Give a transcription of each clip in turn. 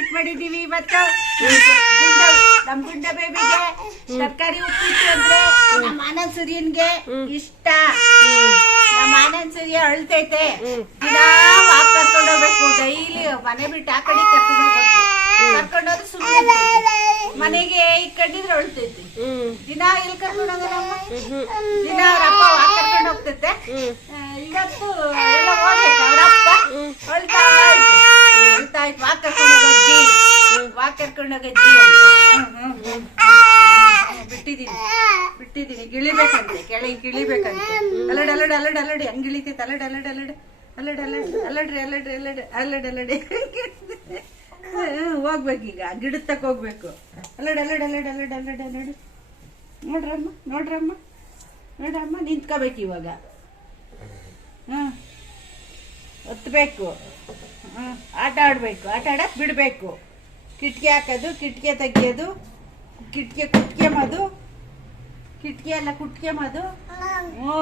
ಉಪ್ಪಿಟ್ಟು ಮಾಡಿದೀವಿ ಇವತ್ತು. ನಮ್ ಗುಂಡ ಬೇಬಿಗೆ ತರಕಾರಿ ಉಪ್ಪಿಟ್ಟು ಅಂದ್ರೆ ನಮ್ಮ ಆನಂದ್ ಇಷ್ಟ. ನಮ್ಮ ಆನಂದ್ ಅಳ್ತೈತೆ. ದಿನ ವಾಕ್ ಕರ್ಕೊಂಡು ಹೋಗ್ಬೇಕು ಡೈಲಿ ಮನೆ ಬಿಟ್ಟು ಆ ಕಡೆ ಕರ್ಕೊಂಡು ಹೋಗ್ಬೇಕು ಕರ್ಕೊಂಡೋದ್ರೆ ಸುಮ್ಮನೆ ಮನೆಗೆ ಇಕ್ಕಂಡಿದ್ರೆ ಅಳ್ತೈತಿ. ಹ್ಮ್ ದಿನ ಎಲ್ಲಿ ಕರ್ಕೊಂಡು ದಿನ ಅವ್ರ ಅಪ್ಪ ವಾಕ್ ಕರ್ಕೊಂಡು ಹೋಗ್ತೈತೆ ಇವತ್ತು ಎಲ್ಲ ಹೋಗ್ಬೇಕು ಅವ್ರ ಅಪ್ಪ ಅಳ್ತಾ ಇತ್ತು ಅಳ್ತಾ ಇತ್ತು ವಾಕ್ ಕರ್ಕೊಂಡು ಹೋಗಜ್ಜಿ ವಾಕ್ ಕರ್ಕೊಂಡು ಹೋಗಜ್ಜಿ ಅಂತ ಹ್ಮ್, ಹ್ಮ್, ಬಾ ಹ್ಮ್, ಬಿಟ್ಟಿದ್ದೀನಿ. ಬಿಟ್ಟಿದ್ದೀನಿ. ಗಿಳಿಬೇಕಂತೆ. ಕೆಳಗೆ ಗಿಳಿಬೇಕಂತೆ. ಅಲ್ಲಡ್ ಅಲ್ಲಡ್ ಅಲ್ಲಡ್ ಅಲ್ಲಡಿ. ಹೆಂಗ್ ಇಳಿತೈತೆ ಅಲ್ಲಡ್ ಅಲ್ಲಡ್ ಅಲ್ಲಡ್. ಅಲ್ಲಡ್ ಅಲ್ಲಡ್ ಅಲ್ಲಡ್ರಿ ಅಲ್ಲಡ್ರಿ ಅಲ್ಲಡ್ ಅಲ್ಲಡ್ ಅಲ್ಲಡಿ ಹೋಗ್ಬೇಕೀಗ ಗಿಡದ ತಕ್ಕ ಹೋಗ್ಬೇಕು. ಅಲ್ಲಡ್ ಅಲ್ಲಡ್ ಅಲ್ಲಡ್ ಅಲ್ಲಡ್ ಅಲ್ಲಡ್ ಅಲ್ಲಡ್. ನೋಡ್ರಮ್ಮ ನೋಡ್ರಮ್ಮ. ನೋಡ್ರಮ್ಮ ನಿಂತ್ಕೋಬೇಕು ಇವಾಗ. ಹ್ಮ್ ಒತ್ತಬೇಕು ಆಟ ಆಡಬೇಕು. ಆಟ ಆಡಕ್ಕೆ ಬಿಡಬೇಕು. ಕಿಟಕಿ ಹಾಕೋದು ಕಿಟಕಿ ತೆಗಿಯೋದು ಕಿಟಕಿ ಕುಟ್ಕೆಂಬದು ಕಿಟಕಿ ಎಲ್ಲ ಕುಟ್ಕೆಂಬದು ಹ್ಞೂ.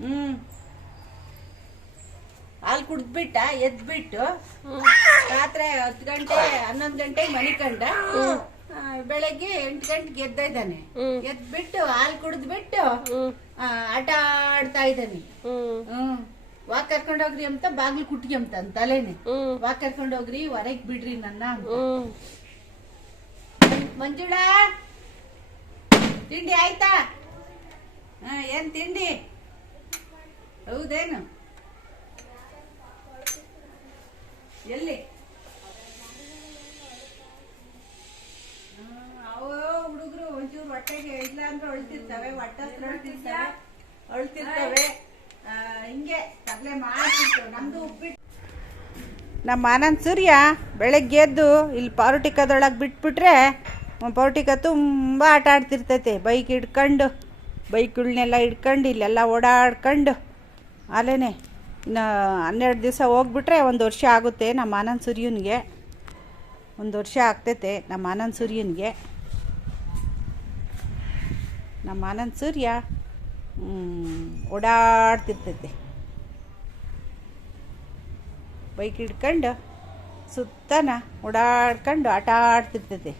ಹ್ಞೂ. ಹಾಲು ಕುಡ್ದ್ಬಿಟ್ಟ ಎದ್ಬಿಟ್ಟು ರಾತ್ರಿ ಹತ್ತು ಗಂಟೆ ಹನ್ನೊಂದು ಗಂಟೆಗೆ ಮನಿಕಂಡ ಕಂಡ ಬೆಳಗ್ಗೆ ಎಂಟು ಗಂಟೆಗೆ ಎದ್ದ ಇದ್ದಾನೆ. ಎದ್ಬಿಟ್ಟು ಹಾಲು ಕುಡಿದ್ಬಿಟ್ಟು ಆಟ ಆಡ್ತಾ ಇದ್ದಾನೆ. ಹ್ಮ್ ವಾಕ್ ಕರ್ಕೊಂಡ್ ಹೋಗ್ರಿ ಅಂತ ಬಾಗ್ಲು ಅಂತ ತಲೆನೆ. ವಾ ವಾಕ್ ಕರ್ಕೊಂಡ್ ಹೋಗ್ರಿ ಹೊರಗ್ ಬಿಡ್ರಿ ನನ್ನ ಅಂತ. ಮಂಜುಳಾ ತಿಂಡಿ ಆಯ್ತಾ? ಹಾ ಏನ್ ತಿಂಡಿ? ಹೌದೇನು? ಎಲ್ಲಿ? ಅವು ಹುಡುಗರು ಒಂಚೂರು ಹೊಟ್ಟೆಗೆ ಇಲ್ಲ ಅಂದ್ರೆ ಅಳ್ತಿರ್ತವೆ ಹೊಟ್ಟೆ ಅಳ್ತಿರ್ತವೆ ಆ, ಹಿಂಗೆ ಮಾಡಿತ್ತು ನಮ್ದು ಉಪ್ಪಿಟ್ಟು. ನಮ್ಮ ಆನಂದ್ ಸೂರ್ಯ ಬೆಳಗ್ಗೆ ಎದ್ದು ಇಲ್ಲಿ ಪೌರ್ಟಿಕದೊಳಗೆ ಬಿಟ್ಬಿಟ್ರೆ ಪೌರ್ಟಿಕ ತುಂಬ ಆಟ ಆಡ್ತಿರ್ತೈತೆ. ಬೈಕ್ ಹಿಡ್ಕೊಂಡು ಬೈಕ್ಗಳನ್ನೆಲ್ಲ ಹಿಡ್ಕೊಂಡು, ಇಲ್ಲೆಲ್ಲ ಓಡಾಡ್ಕೊಂಡು ಅಲ್ಲೇ ಇನ್ನು ಹನ್ನೆರಡು ದಿವಸ ಹೋಗ್ಬಿಟ್ರೆ ಒಂದು ವರ್ಷ ಆಗುತ್ತೆ ನಮ್ಮ ಆನಂದ್ ಸೂರ್ಯನಿಗೆ. ಒಂದು ವರ್ಷ ಆಗ್ತೈತೆ ನಮ್ಮ ಆನಂದ್ ಸೂರ್ಯನಿಗೆ. ನಮ್ಮ ಆನಂದ್ ಸೂರ್ಯ ಓಡಾಡ್ತಿರ್ತೈತೆ. ಬೈಕ್ ಹಿಡ್ಕೊಂಡು ಸುತ್ತನ ಓಡಾಡ್ಕೊಂಡು ಆಟ ಆಡ್ತಿರ್ತೈತೆ.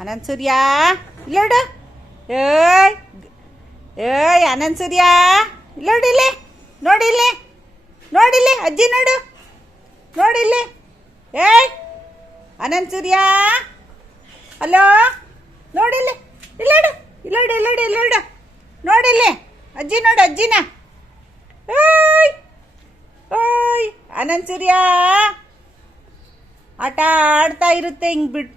ಅನಂತ ಸೂರ್ಯ ಇಲ್ಲೋಡು ಏಯ್ ಏಯ್, ಅನಂತ್ ಸೂರ್ಯ ಇಲ್ಲೋಡಿಲ್ಲಿ ನೋಡಿಲ್ಲಿ ನೋಡಿಲ್ಲಿ ಅಜ್ಜಿ ನೋಡು. ನೋಡಿಲ್ಲಿ ಏಯ್, ಅನಂತ ಸೂರ್ಯ ಹಲೋ ನೋಡಿಲ್ಲಿ ಇಲ್ಲೋಡು, ಇಲ್ಲಡ ಇಲ್ಲಡ ಇಲ್ಲಡ. ನೋಡಿಲ್ಲಿ ಅಜ್ಜಿ ನೋಡು, ಅಜ್ಜಿನ. ಓಯ್ ಓಯ್ ಅನಂತ್ ಸೂರ್ಯ ಆಟ ಆಡ್ತಾ ಇರುತ್ತೆ ಹಿಂಗೆ ಬಿಟ್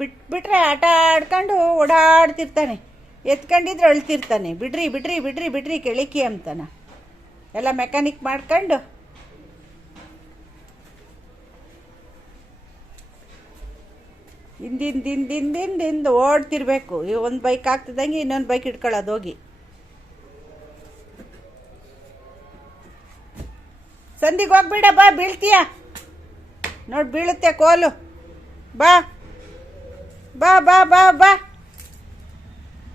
ಬಿಟ್ಬಿಟ್ರೆ ಆಟ ಆಡ್ಕೊಂಡು ಓಡಾಡ್ತಿರ್ತಾನೆ. ಎತ್ಕೊಂಡಿದ್ರೆ ಅಳ್ತಿರ್ತಾನೆ. ಬಿಡ್ರಿ ಬಿಡ್ರಿ ಬಿಡ್ರಿ ಬಿಡ್ರಿ, ಕೆಳಿಕಿ ಅಂತಾನ. ಎಲ್ಲ ಮೆಕ್ಯಾನಿಕ್ ಮಾಡ್ಕೊಂಡು ಹಿಂದಿಂದ ಹಿಂದಿಂದ ಓಡ್ತಿರ್ಬೇಕು. ಒಂದು ಬೈಕ್ ಆಗ್ತಿದ್ದಂಗೆ ಇನ್ನೊಂದು ಬೈಕ್ ಇಟ್ಕೊಳ್ಳೋದು ಹೋಗಿ. ಸಂದಿಗೆ ಹೋಗ್ಬೇಡ, ಬಾ, ಬೀಳ್ತೀಯ? ನೋಡಿ ಬೀಳುತ್ತೆ ಕೋಲು. ಬಾ. ಬಾ ಬಾ ಬಾ ಬಾ.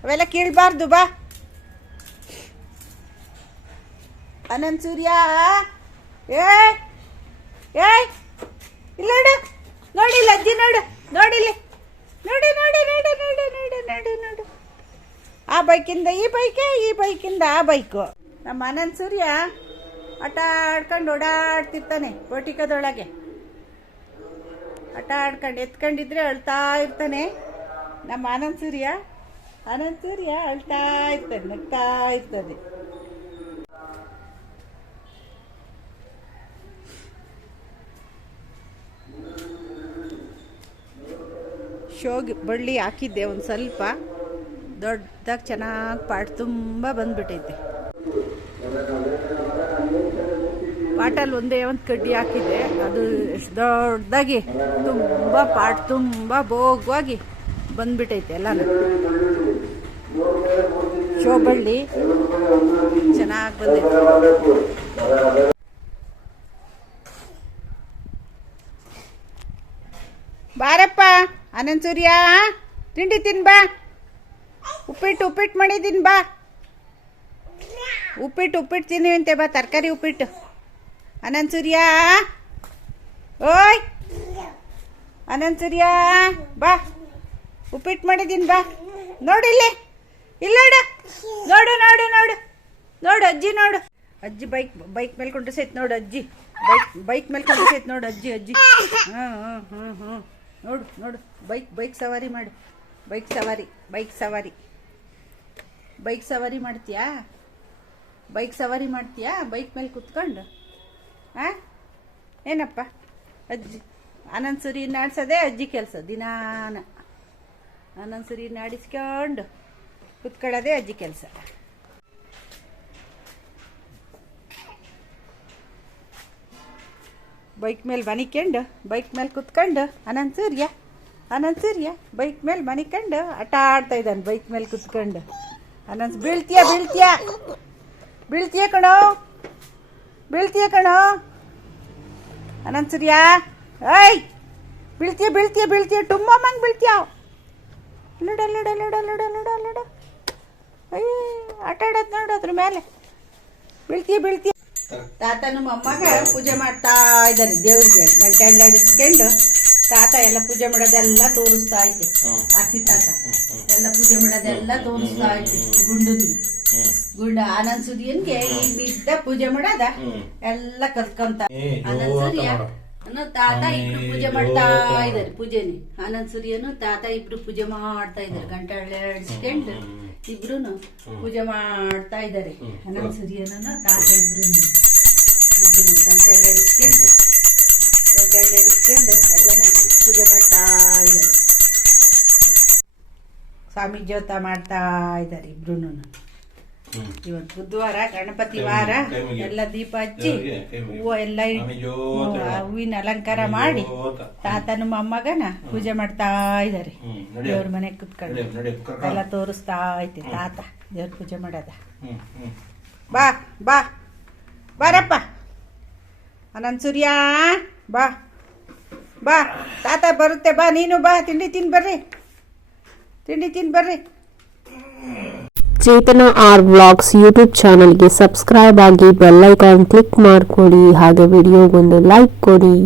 ಅವೆಲ್ಲ ಕೀಳ್ಬಾರ್ದು, ಬಾ. ಅನಂತ ಸೂರ್ಯ. ಏಯ್! ಏಯ್! ನೋಡಿ. ನೋಡಿ ಲಜ್ಜಿ ನೋಡು. ನೋಡಿಲ್ಲಿ ನೋಡಿ ನೋಡಿ ನೋಡಿ ನೋಡಿ ನೋಡಿ ನೋಡಿ, ನೋಡು. ಆ ಬೈಕಿಂದ ಈ ಬೈಕೇ, ಈ ಬೈಕಿಂದ ಆ ಬೈಕು. ನಮ್ಮ ಅನಂತ್ ಸೂರ್ಯ ಆಟ ಆಡ್ಕೊಂಡು ಓಡಾಡ್ತಿರ್ತಾನೆ ಪೋಟಿಕದೊಳಗೆ ಆಟ ಆಡ್ಕೊಂಡು ಎತ್ಕೊಂಡಿದ್ರೆ ಅಳ್ತಾ ಇರ್ತಾನೆ ನಮ್ಮ ಆನಂದ್ ಸೂರ್ಯ. ಆನಂದ್ ಸೂರ್ಯ ಅಳ್ತಾ ಇರ್ತಾನೆ, ನಗ್ತಾ ಇರ್ತದೆ ಶೋಗಿ ಬಳ್ಳಿ ಹಾಕಿದ್ದೆ ಒಂದು ಸ್ವಲ್ಪ. ದೊಡ್ಡದಾಗಿ ಚೆನ್ನಾಗಿ ಪಾಟ್ ತುಂಬ ಬಂದ್ಬಿಟ್ಟೈತೆ ಪಾಟಲ್ಲಿ ಒಂದೇ ಒಂದು ಕಡ್ಡಿ ಹಾಕಿದ್ದೆ. ಅದು ಎಷ್ಟು ದೊಡ್ಡದಾಗಿ ತುಂಬ ಪಾಟ್ ತುಂಬ ಭೋಗವಾಗಿ ಬಂದ್ಬಿಟ್ಟೈತೆ ಎಲ್ಲನೂ. ಶೋ ಬಳ್ಳಿ ಚೆನ್ನಾಗಿ ಬಂದೈತೆ ಬಾರಪ್ಪ ಆನಂದ್ ಸೂರ್ಯ ತಿಂಡಿ ತಿನ್ಬಾ ಉಪ್ಪಿಟ್ಟು ಉಪ್ಪಿಟ್ಟು ಮಾಡಿದ್ದೀನಿ ಬಾ. ಉಪ್ಪಿಟ್ಟು ಉಪ್ಪಿಟ್ಟು ತಿನ್ನುವಂತೆ ಬಾ, ತರಕಾರಿ ಉಪ್ಪಿಟ್ಟು. ಅನಂತ ಸೂರ್ಯ ಓಯ್! ಅನಂತ ಸೂರ್ಯ ಬಾ. ಉಪ್ಪಿಟ್ಟು ಮಾಡಿದ್ದೀನಿ ಬಾ. ನೋಡು ಇಲ್ಲಿ. ಇಲ್ಲ ನೋಡು ನೋಡು ನೋಡು. ನೋಡು, ಅಜ್ಜಿ ನೋಡು. ಅಜ್ಜಿ ಬೈಕ್ ಬೈಕ್ ಮೇಲೆ ಕೊಂಡ್ರಸೈತ್ ನೋಡು, ಅಜ್ಜಿ. ಬೈಕ್ ಬೈಕ್ ಮೇಲೆ ಕೊಂಡ್ರಸೈತ್ ನೋಡು, ಅಜ್ಜಿ ಅಜ್ಜಿ. ಹ್ಞೂ ಹ್ಞೂ ಹ್ಞೂ ಹಾಂ ನೋಡು ನೋಡು. ಬೈಕ್ ಬೈಕ್ ಸವಾರಿ ಮಾಡು. ಬೈಕ್ ಸವಾರಿ ಬೈಕ್ ಸವಾರಿ. ಬೈಕ್ ಸವಾರಿ ಮಾಡ್ತೀಯಾ? ಬೈಕ್ ಸವಾರಿ ಮಾಡ್ತೀಯಾ? ಬೈಕ್ ಮೇಲೆ ಕುತ್ಕೊಂಡು? ಆ? ಏನಪ್ಪ? ಅಜ್ಜಿ ಆನಂದ್ ಸುರಿ ನಾಡ್ಸೋದೇ ಅಜ್ಜಿ ಕೆಲಸ, ದಿನಾನ. ಆನಂದ್ ಸುರಿ ನಾಡಿಸ್ಕೊಂಡು ಕುತ್ಕೊಳ್ಳೋದೇ ಅಜ್ಜಿ ಕೆಲಸ. ಬೈಕ್ ಮೇಲೆ ಮನಿಕೊಂಡು, ಬೈಕ್ ಮೇಲೆ ಕುತ್ಕೊಂಡು ಅನಂತ ಸೂರ್ಯ ಅನಂತ ಸೂರ್ಯ, ಬೈಕ್ ಮೇಲೆ ಮನಿಕೊಂಡು, ಆಟ ಆಡ್ತಾ ಇದ್ದಾನೆ ಬೈಕ್ ಮೇಲೆ ಕುತ್ಕೊಂಡು. ಅನಂತ ಬೀಳ್ತೀಯ ಬೀಳ್ತೀಯ? ಬೀಳ್ತೀಯ ಕಣೋ? ಬೀಳ್ತೀಯ ಕಣೋ? ಅನಂತ್ ಸೂರ್ಯ, ಏಯ್! ಬೀಳ್ತೀಯ ಬೀಳ್ತೀಯ ಬೀಳ್ತೀಯ ಟುಮ್ಮಮ್ಮಂಗೆ ಬೀಳ್ತೀಯ? ಲಡ ಲಡ ಲಡ ಲಡ ಲಡ ಲಡ. ಅಯ್ಯ ಆಟ ಆಡೋದು ನೋಡು ಅದ್ರ ಮೇಲೆ. ಬೀಳ್ತೀಯ ಬೀಳ್ತೀಯ? ತಾತನು ಮೊಮ್ಮಗ ಪೂಜೆ ಮಾಡ್ತಾ ಇದ್ದಾರೆ ದೇವ್ರಿಗೆ ಗಂಟೆ ಅಡ್ಡಾಡಿಸ್ಕೊಂಡು ತಾತ ಎಲ್ಲ ಪೂಜೆ ಮಾಡೋದೆಲ್ಲ ತೋರಿಸ್ತಾ ಐತೆ ಆಸಿ ತಾತ ಎಲ್ಲ ಪೂಜೆ ಮಾಡೋದೆಲ್ಲ ತೋರಿಸ್ತಾ ಐತೆ ಗುಂಡನ್ಗೆ ಗುಂಡ ಆನಂದ್ ಸುದಿಯನ್ಗೆ ಬಿದ್ದ ಪೂಜೆ ಮಾಡೋದ. ಎಲ್ಲ ಕಲ್ತ್ಕೊಂತ ಏ, ಆನಂದ್ ಸೂರ್ಯ ತಾತ ಇಬ್ರು ಪೂಜೆ ಮಾಡ್ತಾ ಇದಾರೆ ಪೂಜೆನಿ ಆನಂದ್ ಸೂರ್ಯನು ತಾತ ಇಬ್ರು ಪೂಜೆ ಮಾಡ್ತಾ ಇದಾರೆ ಗಂಟೆ ಅಲ್ಲಾಡಿಸ್ಕೊಂಡು ಇಬ್ರು ಪೂಜೆ ಮಾಡ್ತಾ ಇದಾರೆ ಆನಂದ್ ಸೂರ್ಯನ ತಾತ ಇಬ್ರು ಗಂಟೆ ಇಟ್ಕೊಂಡು ಗಂಟೆ ಇಟ್ಕೊಂಡು ಎಲ್ಲ ಪೂಜೆ ಮಾಡ್ತಾ ಇದ್ದಾರೆ ಸ್ವಾಮಿ ಜ್ಯೋತ ಮಾಡ್ತಾ ಇದ್ದಾರೆ ಇಬ್ರು ಇವತ್ತು ಬುಧವಾರ ಗಣಪತಿ ವಾರ ಎಲ್ಲ ದೀಪ ಹಚ್ಚಿ. ಹೂವು ಎಲ್ಲ ಹೂವಿನ ಅಲಂಕಾರ ಮಾಡಿ ತಾತನು ಮೊಮ್ಮಗನ ಪೂಜೆ ಮಾಡ್ತಾ ಇದ್ದಾರೆ. ದೇವ್ರ ಮನೆ ಕುತ್ಕೊಂಡು. ಎಲ್ಲ ತೋರಿಸ್ತಾ ಐತೆ ತಾತ ದೇವ್ರ ಪೂಜೆ ಮಾಡೋದ. ಬಾ ಬಾ. ಬಾರಪ್ಪ. ಅನಂತ್ ಸೂರ್ಯ, ಬಾ. ಬಾ. ತಾತ ಬರುತ್ತೆ, ಬಾ. ನೀನು ಬಾ. ತಿಂಡಿ ತಿನ್ ಬರ್ರಿ. ತಿಂಡಿ ತಿನ್ ಬರ್ರಿ. ಚೇತನ ಆರ್ ವ್ಲಾಗ್ಸ್ ಯೂಟ್ಯೂಬ್ ಚಾನಲ್ಗೆ ಸಬ್ಸ್ಕ್ರೈಬ್ ಆಗಿ ಬೆಲ್ ಐಕಾನ್ ಕ್ಲಿಕ್ ಮಾಡ್ಕೊಡಿ. ಹಾಗೆ ವಿಡಿಯೋಗೊಂದು ಲೈಕ್ ಕೊಡಿ.